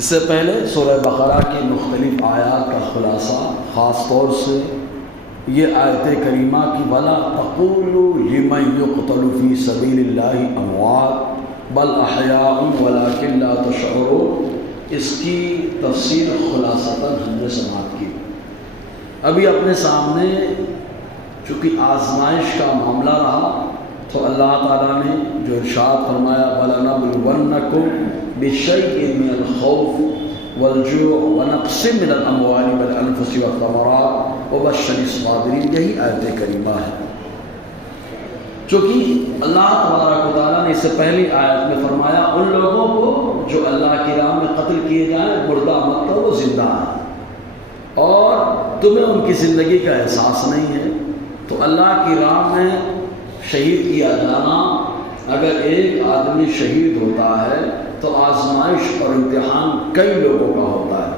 اس سے پہلے سورہ بقرہ کی مختلف آیات کا خلاصہ، خاص طور سے یہ آیت کریمہ کی وَلَا تَقُولُوا لِمَن يُقْتَلُ فِي سَبِيلِ اللَّهِ أَمْوَاتٌ بَلْ أَحْيَاءٌ وَلَٰكِن لَّا تَشْعُرُونَ، اس کی تفسیر خلاصتاً ہم نے سماعت کی۔ ابھی اپنے سامنے چونکہ آزمائش کا معاملہ رہا تو اللہ تعالیٰ نے جو ارشاد فرمایا وَلَنَبْلُوَنَّكُم بِشَيْءٍ مِّنَ الْخَوْفِ وَالْجُوعِ وَنَقْصٍ مِّنَ الْأَمْوَالِ وَالْأَنفُسِ وَالثَّمَرَاتِ وَبَشِّرِ الصَّابِرِينَ، یہی آیت کریمہ ہے۔ چونکہ اللہ تبارک و تعالیٰ نے اس سے پہلی آیت میں فرمایا ان لوگوں کو جو اللہ کی راہ میں قتل کیے جائیں مردہ مت کرو، وہ زندہ ہیں اور تمہیں ان کی زندگی کا احساس نہیں ہے۔ تو اللہ کی راہ میں شہید کیا جانا، اگر ایک آدمی شہید ہوتا ہے تو آزمائش اور امتحان کئی لوگوں کا ہوتا ہے۔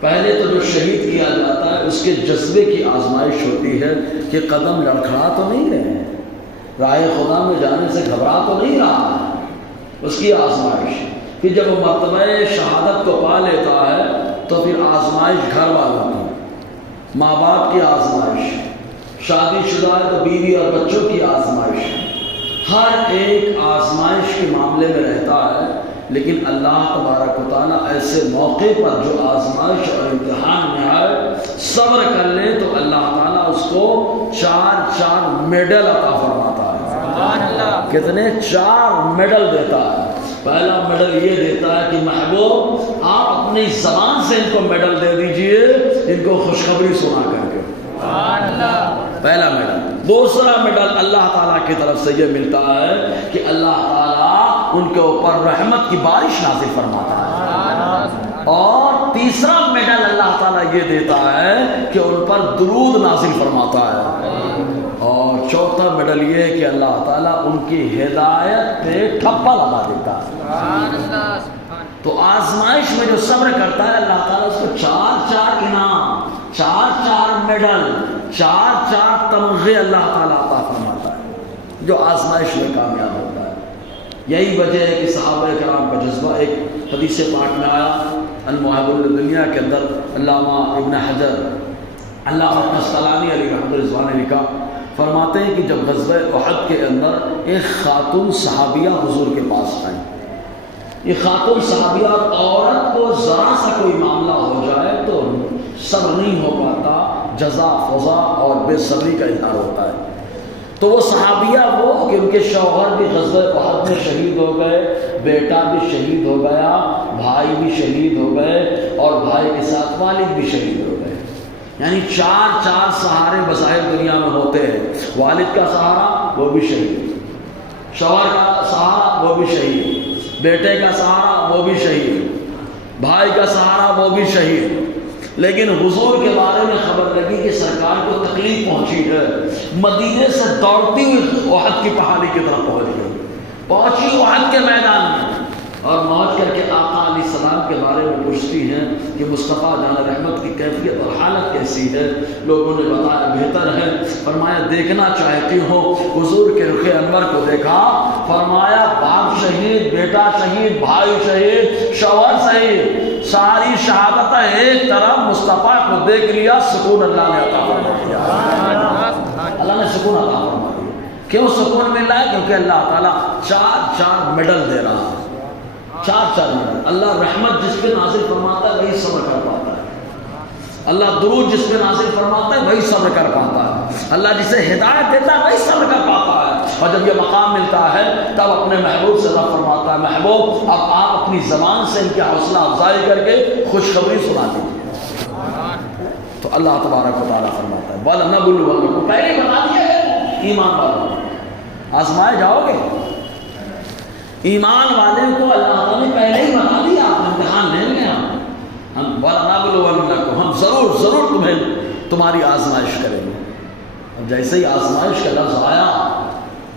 پہلے تو جو شہید کیا جاتا ہے اس کے جذبے کی آزمائش ہوتی ہے کہ قدم لڑکھڑا تو نہیں رہے ہیں، راہ خدا میں جانے سے گھبرا تو نہیں رہا ہے، اس کی آزمائش۔ پھر جب وہ مرتبہ شہادت کو پا لیتا ہے تو پھر آزمائش گھر والوں کی، ماں باپ کی آزمائش، شادی شدہ ہے تو بیوی اور بچوں کی آزمائش، ہر ایک آزمائش کے معاملے میں رہتا ہے۔ لیکن اللہ تبارک و تعالیٰ ایسے موقع پر جو آزمائش اور امتحان میں آئے صبر کر لے تو اللہ تعالیٰ اس کو 4 میڈل عطا فرماتا ہے۔ سبحان اللہ! کتنے؟ 4 میڈل دیتا ہے۔ پہلا میڈل یہ دیتا ہے کہ محبوب آپ اپنی زبان سے ان کو میڈل دے دیجئے، ان کو خوشخبری سنا کر کے۔ سبحان اللہ! پہلا میڈل۔ دوسرا میڈل اللہ تعالیٰ کی طرف سے یہ ملتا ہے کہ اللہ تعالیٰ ان کے اوپر رحمت کی بارش نازل فرماتا ہے، اور تیسرا میڈل اللہ تعالیٰ یہ دیتا ہے کہ ان پر درود نازل فرماتا ہے، اور چوتھا میڈل یہ ہے کہ اللہ تعالیٰ ان کی ہدایت پہ ٹھپا لگا دیتا ہے۔ تو آزمائش میں جو صبر کرتا ہے اللہ تعالیٰ اس کو 4 انعام، 4 میڈل، 4 تمغے اللہ تعالیٰ عطا فرماتا ہے جو آزمائش میں کامیاب ہوتا ہے۔ یہی وجہ ہے کہ صحابہ کرام کا جذبہ، ایک حدیث پاک میں آیا المحب الدنیا کے اندر علامہ ابن حجر، علامہ قسطلانی علیہ رحمۃ اللہ نے لکھا، فرماتے ہیں کہ جب غزوہ احد کے اندر ایک خاتون صحابیہ حضور کے پاس آئی، یہ خاتون صحابیہ عورت کو ذرا سا کوئی معاملہ ہو جائے تو صبر نہیں ہو پاتا، جزا فضا اور بے صبری کا اظہار ہوتا ہے۔ تو وہ صحابیہ وہ کہ ان کے شوہر بھی غزوہ احد میں شہید ہو گئے، بیٹا بھی شہید ہو گیا، بھائی بھی شہید ہو گئے، اور بھائی کے ساتھ والد بھی شہید ہو گئے، یعنی 4 سہارے بظاہر دنیا میں ہوتے ہیں۔ والد کا سہارا وہ بھی شہید، شوہر کا سہارا وہ بھی شہید، بیٹے کا سہارا وہ بھی شہید، بھائی کا سہارا وہ بھی شہید۔ لیکن حضور کے بارے میں خبر لگی کہ سرکار کو تکلیف پہنچی ہے، مدینے سے دوڑتی ہوئی احد کی پہاڑی کی طرف پہنچی احد کے میدان میں، اور پہنچ کر کے آقا علیہ السلام کے بارے میں پوچھتی ہیں کہ مصطفیٰ جان رحمت کی کیفیت اور حالت کیسی ہے؟ لوگوں نے بتایا بہتر ہے۔ فرمایا دیکھنا چاہتی ہو؟ حضور کے رخ انور کو دیکھا، فرمایا باپ شہید، بیٹا شہید، بھائی شہید، شوہر شہید، ساری شہادتیں ایک طرف، مصطفیٰ کو دیکھ لیا، سکون اللہ نے عطا فرما دیا، اللہ نے سکون عطا فرما دیا۔ کیوں سکون مل رہا ہے؟ کیونکہ اللہ تعالیٰ 4 میڈل دے رہا ہے، 4 میڈل۔ اللہ رحمت جس پہ نازل فرماتا ہے وہی صبر کر پاتا ہے، اللہ درود جس پہ نازل فرماتا ہے وہی صبر کر پاتا ہے، اللہ جسے ہدایت دیتا ہے وہی صبر کر پاتا ہے۔ اور جب یہ مقام ملتا ہے تب اپنے محبوب سے اللہ فرماتا ہے محبوب اب آپ اپنی زبان سے ان کی حوصلہ افزائی کر کے خوشخبری سنا دیجیے۔ تو اللہ تبارک و تعالیٰ فرماتا ہے وَلَنَبْلُوَنَّكُم، پہلے ہی بتا دیا ہے ایمان والوں آزمائے جاؤ گے، ایمان والے کو اللہ تعالیٰ نے پہلے ہی بتا دیا امتحان لیں گے ہم وَلَنَبْلُوَنَّكُم، ہم ضرور تمہاری آزمائش کریں گے۔ اور جیسے ہی آزمائش کا لفظ آیا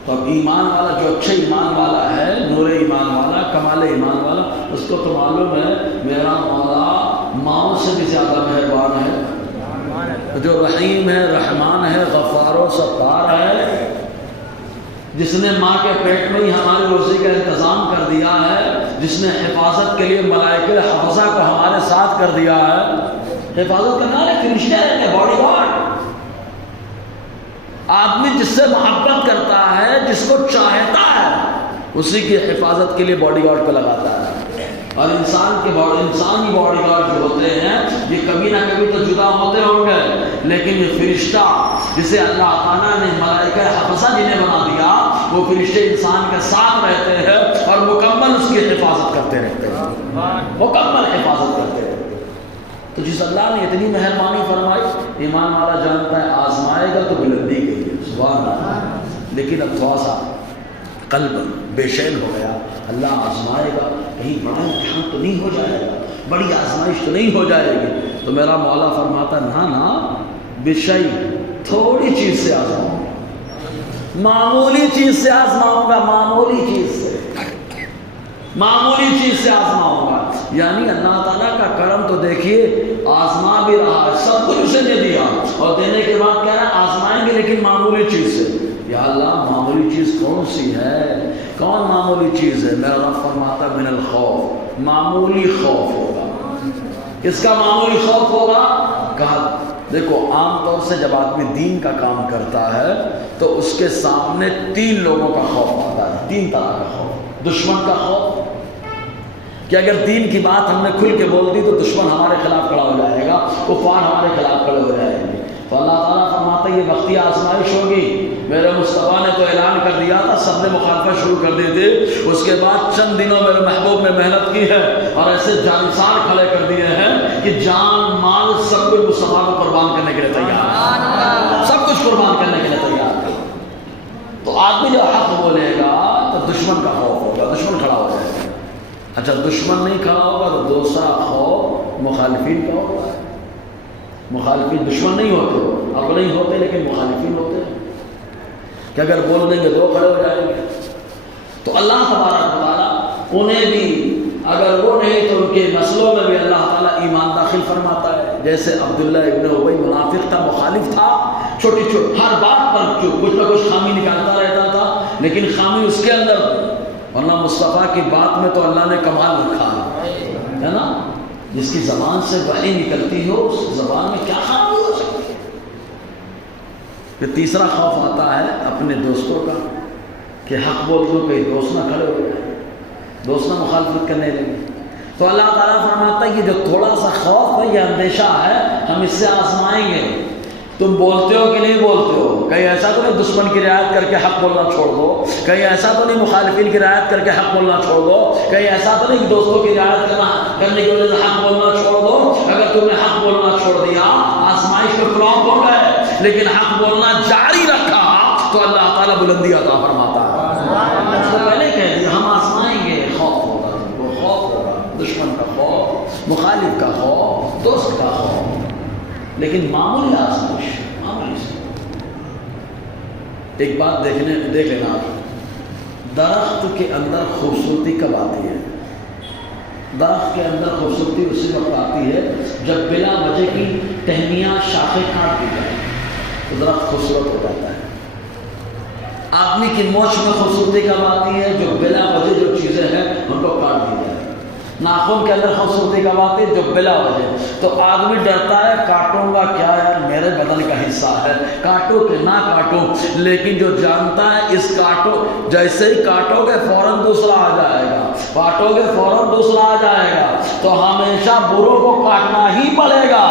تو اب ایمان والا جو اچھے ایمان والا ہے، نور ایمان والا، کمال ایمان والا، اس کو تو معلوم ہے میرا مولا ماؤں سے بھی زیادہ مہربان ہے، جو رحیم ہے، رحمان ہے، غفار و ستار ہے، جس نے ماں کے پیٹ میں ہی ہماری روزی کا انتظام کر دیا ہے، جس نے حفاظت کے لیے ملائکہ حفظہ کو ہمارے ساتھ کر دیا ہے، حفاظت کرنا ہے، فرشتے رہتے ہیں، باڈی گارڈ۔ آدمی جس سے محبت کرتا ہے، جس کو چاہتا ہے، اسی کی حفاظت کے لیے باڈی گارڈ کو لگاتا ہے۔ اور انسانی باڈی گارڈ جو ہوتے ہیں یہ کبھی نہ کبھی تو جدا ہوتے ہوں گے، لیکن یہ فرشتہ جسے اللہ تعالیٰ نے ملائکہ حفظہ جنہیں بنا دیا، وہ فرشتے انسان کے ساتھ رہتے ہیں اور مکمل اس کی حفاظت کرتے رہتے ہیں، مکمل حفاظت کرتے رہتے ہیں۔ تو جس اللہ نے اتنی مہربانی فرمائی، ایمان والا جانتا ہے آزمائے گا تو بلندی گئی ہے، سبحان اللہ، لیکن اب تھوڑا سا قلب بے چین ہو گیا، اللہ آزمائے گا، کہیں بڑا امتحان تو نہیں ہو جائے گا، بڑی آزمائش تو نہیں ہو جائے گی؟ تو میرا مولا فرماتا نا بشئی، تھوڑی چیز سے آزماؤں گا، معمولی چیز سے آزماؤں گا، معمولی چیز سے آزماؤں گا۔ یعنی اللہ تعالیٰ کا کرم تو دیکھیے، آزما بھی رہا ہے، سب کچھ اسے دے دیا، اور دینے کے بعد کہہ رہا ہے آزمائیں گے لیکن معمولی چیز سے۔ یا اللہ معمولی چیز کون سی ہے؟ کون معمولی چیز ہے؟ میرا رب فرماتا من الخوف، معمولی خوف ہوگا۔ کس کا معمولی خوف ہوگا؟ کہا دیکھو عام طور سے جب آدمی دین کا کام کرتا ہے تو اس کے سامنے 3 لوگوں کا خوف آتا ہے، 3 طرح کا خوف۔ دشمن کا خوف کہ اگر دین کی بات ہم نے کھل کے بول دی تو دشمن ہمارے خلاف کھڑا ہو جائے گا، کفار ہمارے خلاف کھڑے ہو جائیں گے۔ تو اللہ تعالیٰ فرماتا ہے یہ وقتی آزمائش ہوگی، میرے مصطفیٰ نے تو اعلان کر دیا تھا، سب نے مخالفت شروع کر دی تھی، اس کے بعد چند دنوں میرے محبوب نے محنت کی ہے اور ایسے جانسار کھڑے کر دیے ہیں کہ جان مال سب کچھ مصطفیٰ کو قربان کرنے کے لیے تیار، سب کچھ قربان کرنے کے لیے تیار ہے۔ تو آدمی جب حق بولے گا تو دشمن کا خوف ہوگا، دشمن کھڑا ہو جائے گا۔ اچھا دشمن نہیں کھڑا ہوگا تو دوسرا خوف مخالفین کا ہوگا۔ مخالفین دشمن نہیں ہوتے، اب نہیں ہوتے لیکن مخالفین ہوتے ہیں کہ اگر بول دیں گے 2 کھڑے ہو جائیں گے۔ تو اللہ تبارک و تعالیٰ انہیں بھی اگر وہ نہیں تو ان کے نسلوں میں بھی اللہ تعالیٰ ایمان داخل فرماتا ہے۔ جیسے عبداللہ ابن ابی منافق تھا، مخالف تھا، چھوٹی ہر بات پر کچھ نہ کچھ خامی نکالتا رہتا تھا، لیکن خامی اس کے اندر، ورنہ مصطفیٰ کی بات میں تو اللہ نے کمال رکھا ہے نا، جس کی زبان سے وحی نکلتی ہو اس زبان میں کیا خامی ہو سکتی ہے۔ پھر تیسرا خوف آتا ہے اپنے دوستوں کا کہ حق بول دو کہیں دوست نہ کھڑے ہو جائے، دوست نہ مخالفت کرنے لگے۔ تو اللہ تعالیٰ فرماتا ہے کہ جو تھوڑا سا خوف ہے، یہ اندیشہ ہے، ہم اس سے آزمائیں گے، تم بولتے ہو کہ نہیں بولتے ہو، کہیں ایسا تو نہیں دشمن کی رعایت کر کے حق بولنا چھوڑ دو، کہیں ایسا تو نہیں مخالفین کی رعایت کر کے حق بولنا چھوڑ دو، کہیں ایسا تو نہیں دوستوں کی رعایت کرنے کی وجہ سے حق بولنا چھوڑ دو۔ اگر تم نے حق بولنا چھوڑ دیا، آزمائش میں فلاپ ہو گئے، لیکن حق بولنا جاری رکھا تو اللہ تعالیٰ بلندی عطا فرماتا ہے۔ اس سے پہلے کہہ دیا ہم آزمائیں گے، خوف ہوگا، وہ خوف ہوگا، دشمن کا خوف، مخالف کا خوف، دوست کا خوف، لیکن معمولی آزمائش، معمولی سے۔ ایک بات دیکھ لینا، درخت کے اندر خوبصورتی کب آتی ہے؟ درخت کے اندر خوبصورتی اسی وقت آتی ہے جب بلا وجہ کی ٹہنیاں شاخیں کاٹ دی جائیں تو درخت خوبصورت ہو جاتا ہے۔ آدمی کی موچھ میں خوبصورتی کب آتی ہے؟ جو بلا وجہ جو چیزیں ہیں ان کو کاٹ دی جائے۔ ناخن کے اندر خوبصورتی کب آتی ہے؟ جو بلا وجہ۔ تو آدمی ڈرتا ہے کاٹوں گا کیا ہے، میرے بدن کا حصہ ہے، کاٹو کہ نہ کاٹو، لیکن جو جانتا ہے اس کاٹو، جیسے ہی کاٹو گے فوراً دوسرا آ جائے گا، کاٹو گے فوراً دوسرا آ جائے گا، تو ہمیشہ بروں کو کاٹنا ہی پڑے گا،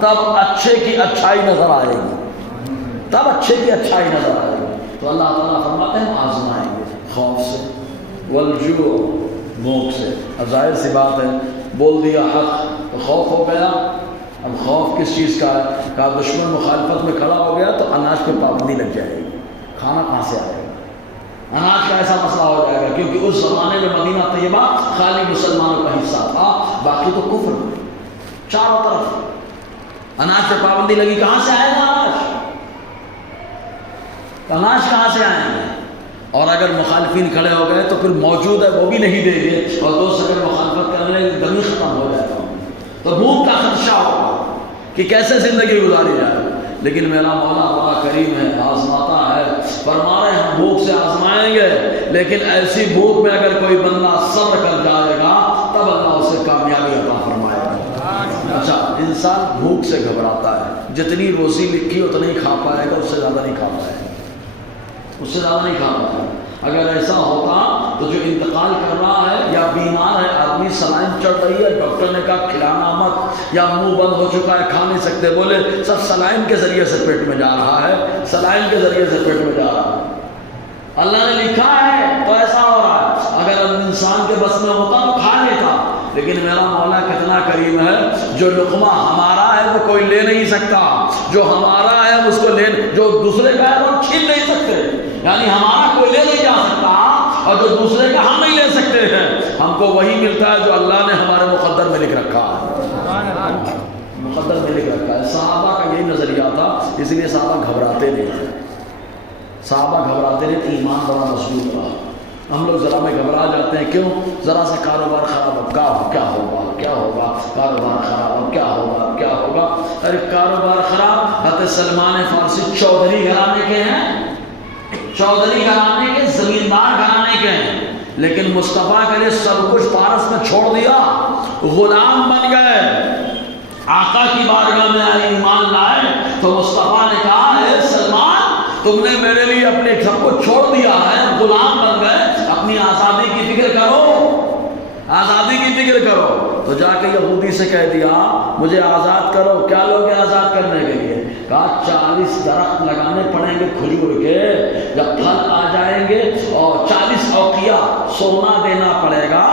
تب اچھے کی اچھائی نظر آئے گی، تب اچھے کی اچھائی نظر آئے گی۔ تو اللہ تعالیٰ فرماتے ہیں آزمائیں گے خوف سے، والجوع، بھوک سے۔ اب ظاہر سی بات ہے، بول دیا حق تو خوف ہو گیا۔ اب خوف کس چیز کا ہے؟ کہا دشمن مخالفت میں کھڑا ہو گیا تو اناج پہ پابندی لگ جائے گی، کھانا کہاں سے آئے گا، اناج کا ایسا مسئلہ ہو جائے گا، کیونکہ اس زمانے میں مدینہ طیبہ خالی مسلمانوں کا حصہ تھا، باقی تو کفر، چاروں طرف اناج پہ پابندی لگی، کہاں سے آئے گا اناج کہاں سے آئیں گے؟ اور اگر مخالفین کھڑے ہو گئے تو پھر موجود ہے وہ بھی نہیں دیں گے، اور دوست اگر مخالفت کرنے لگے دم ختم ہو جائے گا، تو بھوک کا خدشہ ہوگا کہ کیسے زندگی گزاری جائے۔ لیکن میرا مولا بڑا کریم ہے، آزماتا ہے۔ فرما رہے ہم بھوک سے آزمائیں گے، لیکن ایسی بھوک میں اگر کوئی بندہ صبر کر جائے گا تب اللہ اسے کامیابی عطا فرمائے گا۔ اچھا، انسان بھوک سے گھبراتا ہے، جتنی روزی لکھی اتنا ہی کھا پائے گا، اس سے زیادہ نہیں کھا پائے گا، اس سے زیادہ نہیں کھا پائے گا۔ اگر ایسا ہوتا تو جو انتقال کر رہا ہے یا بیمار ہے آدمی، سلائن چڑھ رہی ہے، ڈاکٹر نے کہا کھلانا مت، یا منہ بند ہو چکا ہے کھا نہیں سکتے، بولے سب سلائن کے ذریعے سے پیٹ میں جا رہا ہے، سلائن کے ذریعے سے پیٹ میں جا رہا ہے، اللہ نے لکھا ہے تو ایسا ہو رہا ہے۔ اگر انسان کے بس میں ہوتا تو کھا لیتا، لیکن میرا مولا کتنا کریم ہے، جو لقمہ ہمارا ہے وہ کوئی لے نہیں سکتا، جو ہمارا ہے اس کو لے، جو دوسرے کا ہے وہ چھین نہیں سکتے، یعنی ہمارا کوئی لے نہیں جا سکتا، اور جو دوسرے کا ہم نہیں لے سکتے ہیں، ہم کو وہی ملتا ہے جو اللہ نے ہمارے مقدر میں لکھ رکھا ہے، مقدر میں لکھ رکھا ہے۔ صحابہ کا یہی نظریہ تھا، اس لیے صحابہ گھبراتے نہیں تھے، صحابہ گھبراتے نہیں، ایمان بڑا مضبوط رہا۔ ہم لوگ ذرا میں گھبرا جاتے ہیں، کیوں؟ ذرا سا کاروبار خراب، اب کیا ہوگا، کیا ہوگا، کاروبار خراب، اب کیا ہوگا، کیا ہوگا۔ ارے کاروبار خراب، حضرت سلمان فارسی چودھری گھرانے کے ہیں، چودھری گھرانے کے، زمیندار گھرانے کے ہیں، لیکن مصطفیٰ کے لیے سب کچھ پارس میں چھوڑ دیا، غلام بن گئے، آقا کی بارگاہ میں آئے، ایمان لائے، تو مصطفیٰ نے کہا اے سلمان تم نے میرے لیے اپنے سب کو چھوڑ دیا ہے، غلام بن گئے، اپنی آزادی کی فکر کرو، آزادی کی فکر کرو۔ تو جا کے یہودی سے کہہ دیا مجھے آزاد کرو، کیا لوگ آزاد کرنے کے لیے؟ کہا 40 درخت لگانے پڑیں گے کھجور کے، جب پھل آ جائیں گے، اور 40 اوقیہ سونا دینا پڑے گا،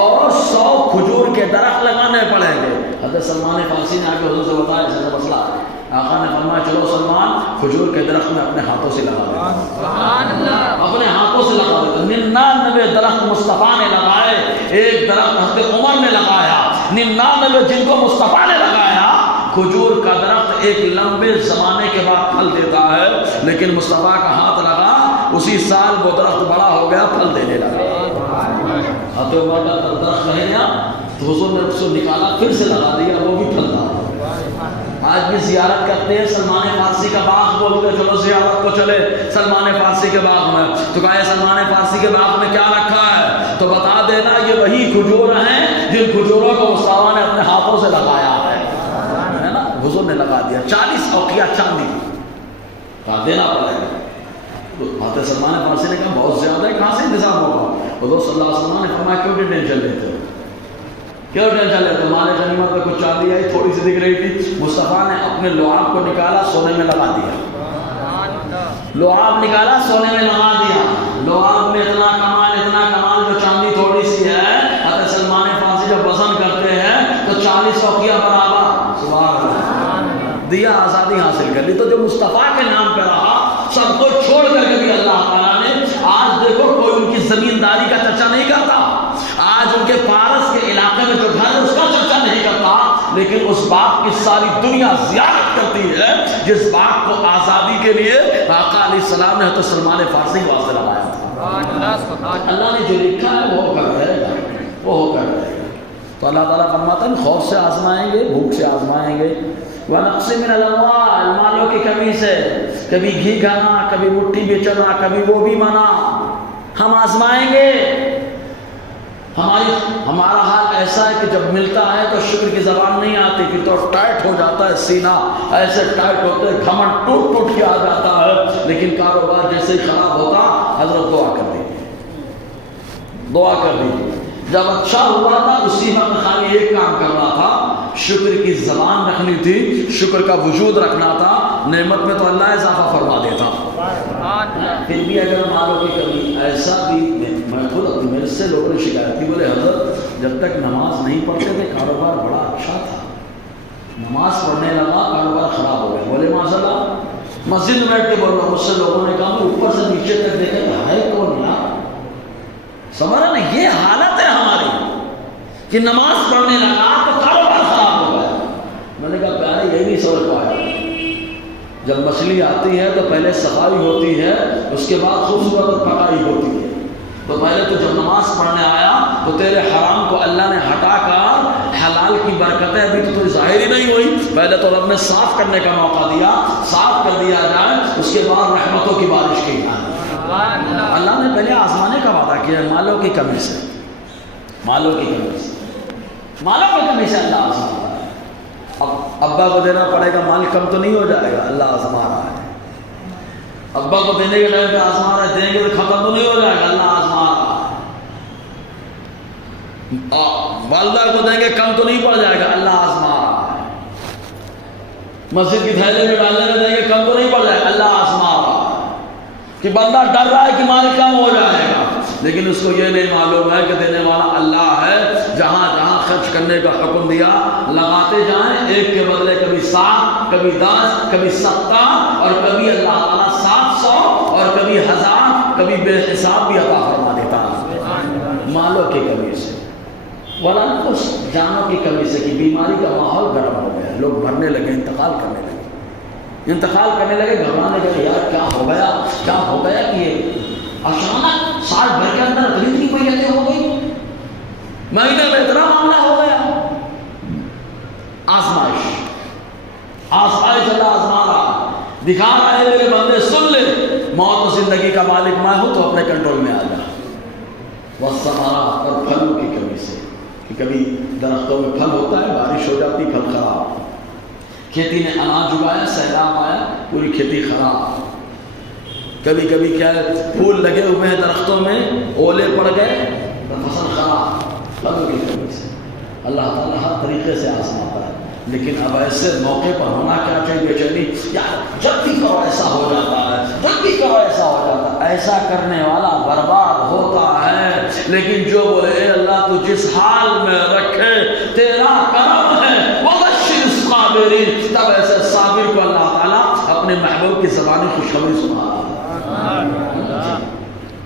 اور 100 کھجور کے درخت لگانے پڑیں گے۔ حضرت سلمان فارسی نے آ کے حضور سے بتایا ایسا مسئلہ ہے، آقا نے فرمایا چلو سلمان کھجور کے درخت میں اپنے ہاتھوں سے لگا دے، اپنے ہاتھوں سے لگا دے۔ 99 درخت مصطفیٰ نے لگائے، ایک درخت حضرت عمر نے لگایا، 99 جن کو مصطفیٰ نے لگایا۔ کھجور کا درخت ایک لمبے زمانے کے بعد پھل دیتا ہے، لیکن مصطفیٰ کا ہاتھ لگا اسی سال وہ درخت بڑا ہو گیا، پھل دینے لگا۔ حضرت عمر کا درخت رہ گیا تو حضور نے اس کو نکالا، پھر سے لگا دیا، وہ بھی پھل رہا۔ آج بھی زیارت کرتے ہیں سلمان فارسی کا باغ، بولتے چلو زیارت کو چلے سلمان فارسی کے باغ میں، تو کہا سلمان فارسی کے باغ میں کیا رکھا ہے؟ تو بتا دینا یہ وہی کھجور ہیں جن کھجوروں کو مصطفیٰ نے اپنے ہاتھوں سے لگایا ہے نا، حضور نے لگا دیا۔ 40 اوقیہ چاندی کہا دینا پڑے گا۔ حضرت سلمان فارسی نے کہا بہت زیادہ ہے، کہاں سے انتظام ہوگا؟ حضور صلی اللہ علیہ وسلم نے فرمایا کیوں ٹینشن لیتے ہو، کیوں ٹینشن لیتے ہو؟ مال غنیمت میں کچھ چاندی آئی تھوڑی سی دکھ رہی تھی، مصطفیٰ نے اپنے لعاب کو نکالا سونے میں لگا دیا، لعاب نکالا سونے میں لگا دیا، لعاب میں اتنا کمال جو چاندی تھوڑی سی ہے، حضرت سلمان فارسی جب وزن کرتے ہیں تو 40 اوقیہ برابر، سبحان اللہ، دیا، آزادی حاصل کر لی۔ تو جو مصطفیٰ کے نام پہ رہا، سب کو چھوڑ کر کے بھی اللہ تعالیٰ نے، آج دیکھو کوئی ان کی زمینداری کا چرچا نہیں کرتا، آج ان کے پارس کے علاقے میں جو گھر ہے اس کا چرچا نہیں کرتا، لیکن اس باغ کی ساری دنیا زیارت کرتی ہے جس باغ کو آزادی کے لیے آقا علیہ السلام نے تو سلمان فارسی کے واسطے لگایا تھا۔ اللہ نے جو لکھا ہے وہ کر رہے گا، وہ ہو کر رہے گا۔ تو اللہ تعالیٰ فرماتا ہے خوف سے آزمائیں گے، بھوک سے آزمائیں گے، وَنَقْصٍ مِّنَ الْأَمْوَالِ، مالوں کی کمی سے، کبھی گھی کھانا، کبھی مٹھی بیچنا، کبھی وہ بھی منع، ہم آزمائیں گے۔ ہمارا حال ایسا ہے کہ جب ملتا ہے تو شکر کی زبان نہیں آتی، پھر تو ٹائٹ ہو جاتا ہے سینہ، ایسے ٹائٹ ہوتے ہیں، گھمنڈ ٹوٹ ٹوٹ کے آ جاتا ہے، لیکن کاروبار جیسے ہی خراب ہوتا حضرت دعا کر دیجیے، دعا کر دیجیے۔ جب اچھا ہوا تھا اسی وقت خالی ایک کام کرنا تھا، شکر کی زبان رکھنی تھی، شکر کا وجود رکھنا تھا، نعمت میں تو اللہ اضافہ فرما دیتا۔ پھر بھی اگر مالوں کی کمی، ایسا بھی میں خود میرے سے لوگوں نے شکایت کی، بولے حضرت جب تک نماز نہیں پڑھتے تھے کاروبار بڑا اچھا تھا، نماز پڑھنے لگا کاروبار خراب ہو گیا۔ بولے ماشاء اللہ، مسجد میں بیٹھ کے بول رہا، مجھ سے لوگوں نے کہا اوپر سے نیچے تک دیکھا کہ ہے کون یار، سمجھ رہے نا، یہ حالت ہے ہماری کہ نماز پڑھنے لگا تو کاروبار خراب ہو گیا۔ میں نے کہا پیارے یہی نہیں سمجھ پایا، جب مچھلی آتی ہے تو پہلے صفائی ہوتی ہے، اس کے بعد خوبصورت پکائی ہوتی ہے، تو پہلے تو جب نماز پڑھنے آیا تو تیرے حرام کو اللہ نے ہٹا کر حلال مال کی برکتیں ابھی تو کوئی ظاہر ہی نہیں ہوئی، پہلے تو رب نے صاف کرنے کا موقع دیا، صاف کر دیا جائے، اس کے بعد رحمتوں کی بارش کی جائے۔ اللہ نے پہلے آزمانے کا وعدہ کیا ہے، مالوں کی کمی سے، مالوں کی کمی سے، مالوں کی کمی سے اللہ آزما رہا ہے۔ اب ابا کو دینا پڑے گا، مال کم تو نہیں ہو جائے گا، اللہ آزما رہا ہے۔ ابا کو دینے کے ٹائم پہ آزما رہا ہے، دیں گے تو ختم تو نہیں ہو جائے گا، اللہ آزما رہا ہے۔ والدہ کو دیں گے کم تو نہیں پڑ جائے گا، اللہ آزما رہا ہے۔ مسجد کی تھیلے میں ڈالنے میں دیں گے کم تو نہیں پڑ جائے گا، اللہ آزما رہا ہے۔ کہ بندہ ڈر رہا ہے کہ مال کم ہو جائے گا، لیکن اس کو یہ نہیں معلوم ہے کہ دینے والا اللہ ہے۔ جہاں جہاں خرچ کرنے کا حکم دیا لگاتے جائیں، ایک کے بدلے کبھی 7، کبھی 10، کبھی 70، اور کبھی اللہ تعالیٰ 700 اور کبھی 1000، کبھی بے حساب بھی عطا فرما دیتا ہے مالوں کی کمی سے۔ وَلَنْقُصْ جانوں کی کمی سے، کہ بیماری کا ماحول گرم ہو گیا، لوگ مرنے لگے، انتقال کرنے لگے، گھبرانے لگے، یار کیا ہو گیا کہ یہ اچانک سال بھر کے اندر اتنی پیتیں ہو گئی، مہینے میں اتنا معاملہ ہو گیا۔ آزمائش اللہ آزما رہا، دکھا رہا ہے میرے بندے سن لے، موت و زندگی کا مالک میں ہوں تو اپنے کنٹرول میں آ جا۔ والثمرات، اور پھلوں کی کمی سے، کہ کبھی درختوں میں پھل ہوتا ہے، بارش ہو جاتی، پھل خراب، کھیتی نے اناج اگایا، سیلاب آیا، پوری کھیتی خراب۔ کبھی کبھی کیا ہے، پھول لگے ہوئے ہیں درختوں میں، اولے پڑ گئے، فصل خراب، پھلوں کی کمی سے۔ اللہ تعالیٰ ہر طریقے سے آزماتا ہے، لیکن اب ایسے موقع پر ہونا کیا چاہیے؟ بے چینی، یار جب بھی کرو ایسا ہو جاتا ہے، جب بھی کرو ایسا ہو جاتا ہے۔ ایسا کرنے والا برباد ہوتا ہے، لیکن جو بولے اے اللہ تو جس حال میں رکھے تیرا کرم ہے، وبشر الصابرین، تب ایسے صابر کو اللہ تعالیٰ اپنے محبوب کی زبانی خوشخبری سنا رہا ہے۔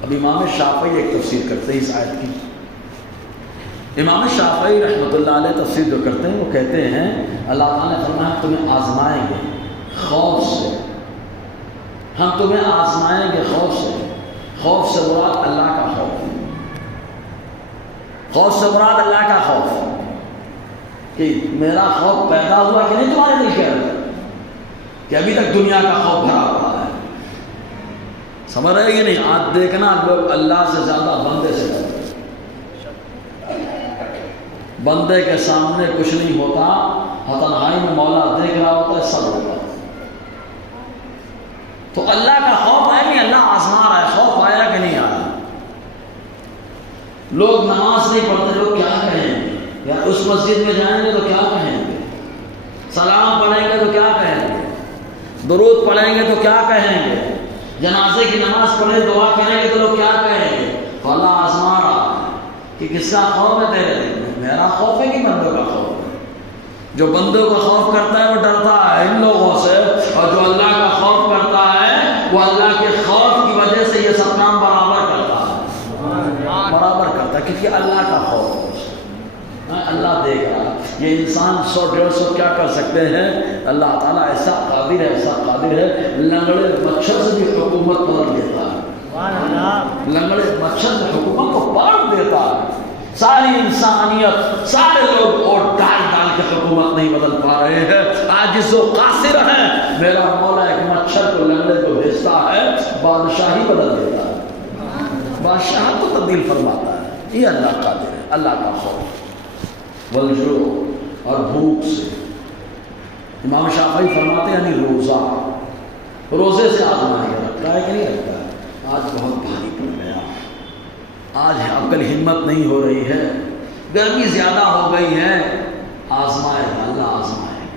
اب امام شافعی ایک تفسیر کرتے ہیں اس آیت کی۔ امام شافعی رحمۃ اللہ علیہ تفسیر جو کرتے ہیں وہ کہتے ہیں اللہ تعالیٰ نے فرمایا تمہیں آزمائیں گے خوف سے، ہم تمہیں آزمائیں گے خوف سے۔ خوف سے مراد اللہ کا خوف، خوف سے مراد اللہ کا خوف، کہ میرا خوف پیدا ہوا کہ نہیں تمہارے دل کے اندر، کہ ابھی تک دنیا کا خوف بھرا ہوا ہے۔ سمجھ رہے کہ نہیں؟ آج دیکھنا لوگ اللہ سے زیادہ بندے سے ڈرتے، بندے کے سامنے کچھ نہیں ہوتا، تنہائی میں مولا دیکھ رہا ہوتا ہے، سب ہوتا ہے۔ تو اللہ کا خوف ہے نہیں، اللہ آزما رہا ہے، خوف آیا کہ نہیں آیا؟ لوگ نماز نہیں پڑھتے، لوگ کیا کہیں گے؟ یا اس مسجد میں جائیں گے تو کیا کہیں گے؟ سلام پڑھیں گے تو کیا کہیں گے؟ درود پڑھیں گے تو کیا کہیں گے؟ جنازے کی نماز پڑھیں دعا کریں گے تو لوگ کیا کہیں گے؟ تو اللہ آزما رہا ہے کہ کس کا خوف ہے تیرے دل میں؟ میرا خوف ہے کہ بندوں کا خوف ہے؟ جو بندوں کا خوف کرتا ہے وہ ڈرتا ہے ان لوگوں سے، اور جو اللہ کا خوف کرتا ہے وہ اللہ کے خوف کی وجہ سے یہ سب کام برابر کرتا ہے، کیونکہ اللہ کا خوف ہے، اللہ دیکھ رہا ہے۔ یہ انسان 100-150 کیا کر سکتے ہیں؟ اللہ تعالیٰ ایسا قادر ہے، لنگڑے مچھر سے بھی حکومت بدل دیتا ہے، لنگڑے مچھر سے حکومت کو پاٹ دیتا ہے۔ ساری انسانیت، سارے لوگ ووٹ ڈال کے حکومت نہیں بدل پا رہے ہیں، عاجز و قاصر ہیں۔ میرا مولا ایک مچھر کو لنگڑے کو بھیجتا ہے، بادشاہی بدل دیتا ہے، بادشاہ کو تبدیل فرماتا ہے۔ یہ اللہ قادر ہے، اللہ کا خوف۔ والجوع، اور بھوک سے، امام شافعی فرماتے ہیں یعنی روزے سے آزمائے گا، رکھتا ہے کہ نہیں رکھتا ہے؟ آج بہت بھاری پڑ گیا، آج اب کل ہمت نہیں ہو رہی ہے، گرمی زیادہ ہو گئی ہے، آزمائے گا اللہ، آزمائے گا،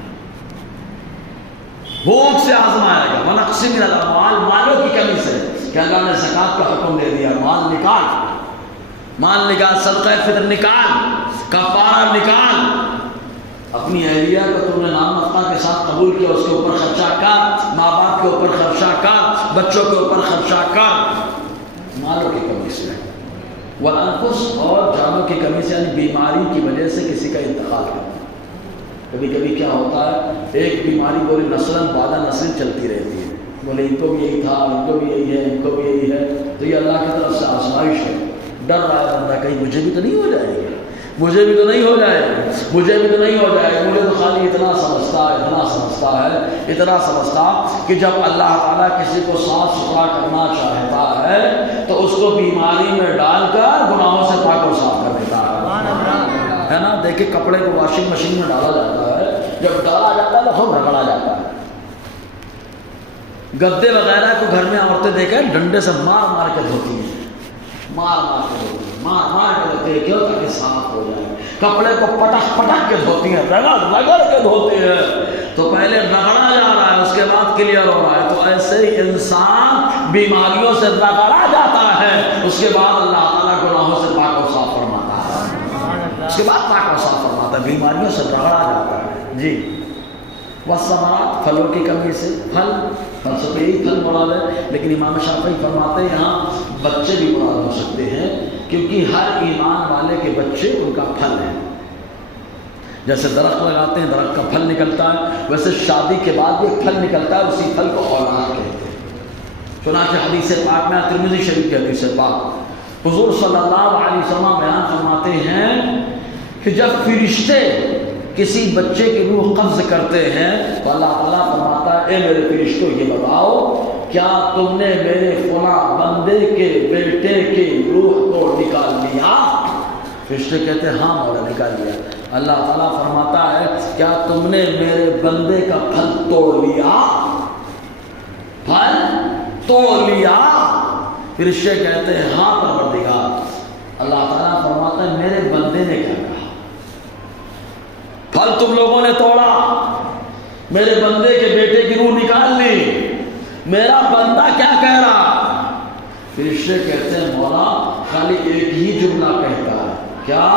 بھوک سے آزمائے گا۔ ونقص من الاموال، مالوں کی کمی سے، کہ اللہ نے زکوٰۃ کا حکم دے دیا، مال نکال، صدقہ فطر نکال، کفارہ نکال۔ اپنی اہلیہ کو تم نے نام نقطہ کے ساتھ قبول کیا، اس کے اوپر خرچہ کر، ماں باپ کے اوپر خرچہ کر، بچوں کے اوپر خرچہ کر، مالوں کی کمی سے۔ والانفس، اور جانوں کی کمی سے، یعنی بیماری کی وجہ سے کسی کا انتقال کرنا۔ کبھی کبھی کیا ہوتا ہے، ایک بیماری پوری نسلاً بعد نسل چلتی رہتی ہے، بولے ان کو بھی یہی تھا، ان کو بھی یہی ہے، ان کو بھی یہی ہے، تو یہ اللہ کی طرف سے آزمائش ہے۔ ڈر رہا ہے بندہ کہیں مجھے بھی تو نہیں ہو جائے گا، مجھے بھی تو نہیں ہو جائے گی، مجھے بھی تو نہیں ہو جائے گی، مجھے تو خالی اتنا سمجھتا کہ جب اللہ تعالیٰ کسی کو صاف ستھرا کرنا چاہتا ہے تو اس کو بیماری میں ڈال کر گناہوں سے پاک اور صاف کر دیتا ہے نا۔ دیکھیں کپڑے کو واشنگ مشین میں ڈالا جاتا ہے، جب ڈالا جاتا ہے تو خوب رگڑا جاتا ہے۔ گدے وغیرہ کو گھر میں عورتیں دیکھیں ڈنڈے سے مار مار کے دھوتی ہیں، مار کے دھوتی ہیں، کیوں؟ تاکہ صاف ہو جائے۔ کپڑے کو پٹک کے دھوتی ہیں، رگڑ کے دھوتی ہیں۔ تو پہلے رگڑا جا رہا ہے، اس کے بعد کلیئر ہو رہا ہے۔ تو ایسے ہی انسان بیماریوں سے رگڑا جاتا ہے، اس کے بعد اللہ تعالیٰ گناہوں سے پاک اور صاف فرماتا ہے، اس کے بعد پاک اور صاف فرماتا ہے، بیماریوں سے رگڑا جاتا ہے۔ جی والثمرات، پھلوں کی کمی سے، پھل سے تو یہی پھل مراد ہے، لیکن امام شافعی فرماتے ہیں یہاں بچے بھی مراد ہو سکتے ہیں، کیونکہ ہر ایمان والے کے بچے ان کا پھل ہے۔ جیسے درخت لگاتے ہیں درخت کا پھل نکلتا ہے، ویسے شادی کے بعد بھی ایک پھل نکلتا ہے، اسی پھل کو اولاد کہتے ہیں۔ چنانچہ حدیث پاک میں ترمذی شریف کی حدیث پاک حضور صلی اللہ علیہ وسلم بیان فرماتے ہیں کہ جب فرشتے کسی بچے کی روح قبض کرتے ہیں تو اللہ تعالیٰ فرماتا ہے اے میرے فرشتوں یہ بتاؤ کیا تم نے میرے فلاں بندے کے بیٹے کی روح کو نکال لیا؟ فرشتے کہتے ہیں ہاں مولا نکال لیا۔ اللہ تعالیٰ فرماتا ہے کیا تم نے میرے بندے کا پھل توڑ لیا؟ پھل توڑ لیا؟ فرشتے کہتے ہیں ہاں پروردگار۔ اللہ تعالیٰ فرماتا ہے میرے بندے نے کیا کہا؟ پھل تم لوگوں نے توڑا، میرے بندے کے بیٹے کی روح نکال لی، میرا بندہ کیا کہہ رہا؟ فرشتے کہتے ہیں مولا خالی ایک ہی جملہ کہتا ہے، کیا؟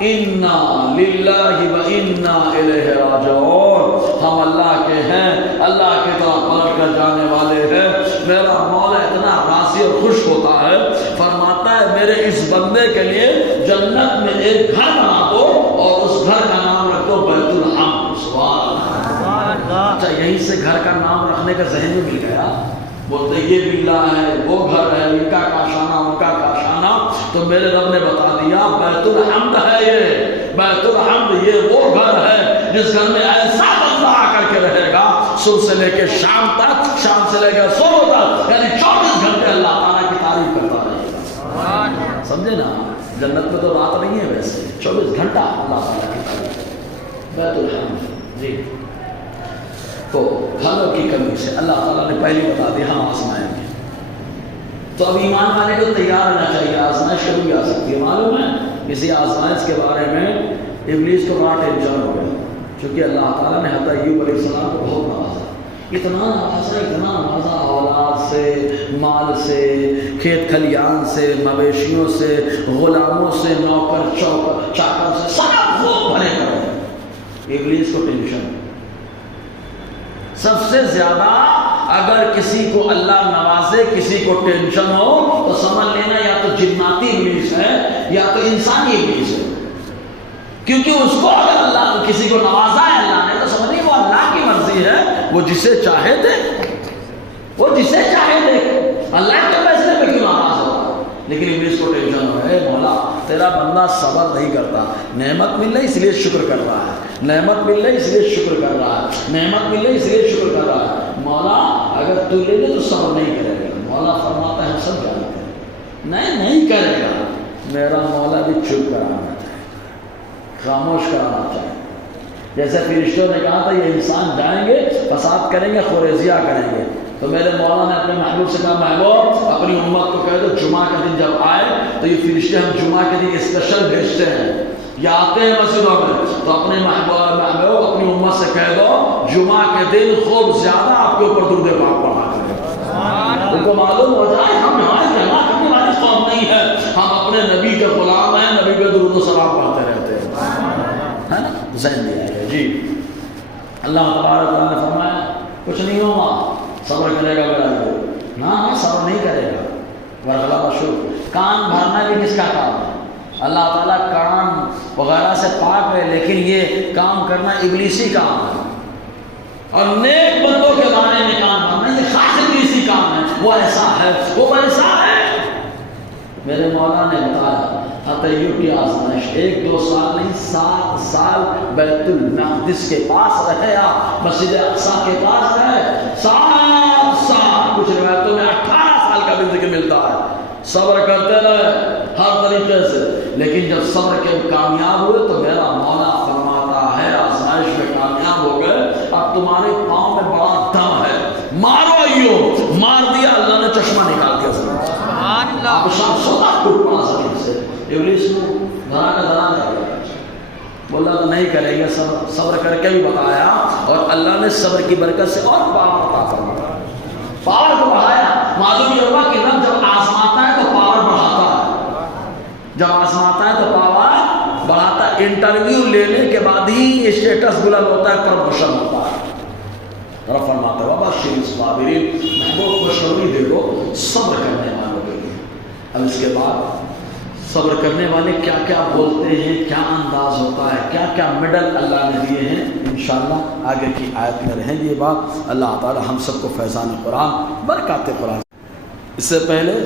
انا للہ و انا الیہ راجعون، ہم اللہ کے ہیں، اللہ کی طرف پلٹ کر جانے والے ہیں۔ میرا مولا اتنا راضی اور خوش ہوتا ہے، فرماتا ہے میرے اس بندے کے لیے جنت میں ایک گھر بنا دو اور اس گھر کا نام رکھو بیت الحمد۔ سبحان اللہ۔ اچھا یہیں سے گھر کا نام رکھنے کا ذہن میں مل گیا، بولتے یہ ولا ہے وہ گھر ہے، ان کا کاشانہ ان کا کاشانہ، تو میرے رب نے بتا دیا بیت الحمد ہے یہ، بیت الحمد یہ وہ گھر ہے جس گھر میں ایسا بندہ آ کر کے رہے گا صبح سے لے کے شام تک، شام سے لے کے صبح تک، یعنی 24 گھنٹے اللہ تعالیٰ کی تعریف کرتا رہے گا۔ سمجھے نا؟ جنت میں تو رات نہیں ہے، ویسے 24 گھنٹہ اللہ تعالیٰ کی تعریف بیت الحمد۔ جی تو پھلوں کی کمی سے اللہ تعالیٰ نے پہلے بتا دیا ہم آزمائیں گے، تو اب ایمان والے کو تیار ہونا چاہیے، آزمائش کبھی آ سکتی ہے۔ معلوم ہے اسی آزمائش کے بارے میں ابلیس کو بڑا ٹینشن ہو گیا، چونکہ اللہ تعالیٰ نے حضرت ایوب علیہ السلام کو بہت نوازا، اتنا نوازا اولاد سے، مال سے، کھیت کھلیان سے، مویشیوں سے، غلاموں سے، نوکر چاکر سے، سب خوب بھرے کرے۔ ابلیس کو ٹینشن سب سے زیادہ، اگر کسی کو اللہ نوازے کسی کو ٹینشن ہو تو سمجھ لینا یا تو جناتی ابلیس ہے یا تو انسانی ابلیس ہے، کیونکہ اس کو اگر اللہ کسی کو نوازا ہے اللہ نے تو سمجھیں وہ اللہ کی مرضی ہے، وہ جسے چاہے دے، وہ جسے چاہے دے، اللہ کے فیصلے پہ کیوں ناراض ہوگا؟ لیکن ابلیس کو ٹینشن ہو ہے مولا تیرا بندہ صبر نہیں کرتا، نعمت مل رہی اس لیے شکر کر رہا ہے، نعمت مل رہی اس لیے شکر کر رہا ہے، نعمت مل رہی اس لیے شکر کر رہا ہے۔ مولا اگر تو لے لے تو صبر نہیں کرے گا۔ مولا فرماتا ہے ہم سب جانتے ہیں نہیں کرے گا، میرا مولا بھی چپ کرانا چاہے، خاموش کرانا چاہے۔ جیسے فرشتوں نے کہا تھا یہ انسان جائیں گے فساد کریں گے خوریزیہ کریں گے، تو میرے مولا نے اپنے محبوب سے کہا محبوب اپنی امت کو کہہ دو جمعہ کے دن جب آئے تو یہ فرشتے ہم جمعہ کے دن اسپیشل بھیجتے ہیں یا آتے ہیں مسجدوں میں، تو اپنے محبوب اپنی امت سے کہہ دو جمعہ کے دن خوب زیادہ آپ کے اوپر درود پاک پڑھا کریں، ان کو معلوم ہو جائے ہم ہماری جماعت کرنے والی قوم نہیں ہے، ہم اپنے نبی کے غلام ہیں، نبی پہ درود و سلام پڑھتے رہتے ہیں، ہے نا؟ ذہن دیا ہے۔ جی اللہ تبارک و تعالیٰ نے فرمایا کچھ نہیں ہوگا، صبر کرے گا میرا جو نہ صبر نہیں کرے گا ورغلا مشہور۔ کان بھرنا بھی کس کا کام ہے؟ اللہ تعالیٰ کان وغیرہ سے پاک ہے، لیکن یہ کام کرنا ابلیسی کام ہے، اور نیک بندوں کے بارے میں کام کرنا یہ خاص ابلیسی کام ہے، وہ ایسا ہے وہ ایسا ہے، میرے مولا نے بتایا عطیب کی آزمائش 1-2 سال نہیں 7 سال بیت المقدس کے پاس رہے آپ، مسجد اقصی کے پاس رہے 7 سال، کچھ روایتوں میں 18 سال کا بھی ذکر ملتا ہے، صبر کرتے رہے ہر طریقے سے، لیکن جب صبر کے کامیاب ہوئے تو میرا مولا فرماتا ہے آزمائش میں کامیاب ہو گئے، اب تمہارے پاؤں میں بڑا دم ہے، مارو ایوب، مار دیا، اللہ نے چشمہ نکال دیا سبحان اللہ، اب شام سوتا ٹوٹ پڑا زمین سے، ابلیس کو دھرا دیا، بولا تو نہیں کریں گے صبر کر کے بھی بتایا، اور اللہ نے صبر کی برکت سے اور پاور عطا فرمایا، پاور کو بڑھایا، معلوم یہ ہوا کہ رب جب آزماتا ہے تو پاور بڑھاتا ہے، جب آزماتا ہے تو پاور بڑھاتا ہے، انٹرویو لینے کے بعد ہی اسٹیٹس بلند ہوتا ہے، پروموشن ہوتا ہے، رب فرماتا ہے وَبَشِّرِ الصَّابِرِينَ، محبوب خوشخبری دے دو صبر کرنے والوں کے لیے۔ اب اس کے بعد صبر کرنے والے کیا کیا بولتے ہیں، کیا انداز ہوتا ہے، کیا کیا میڈل اللہ نے دیے ہیں، انشاءاللہ آگے کی آیت میں رہیں گے یہ بات۔ اللہ تعالی ہم سب کو فیضان قرآن، برکات قرآن۔ اس سے پہلے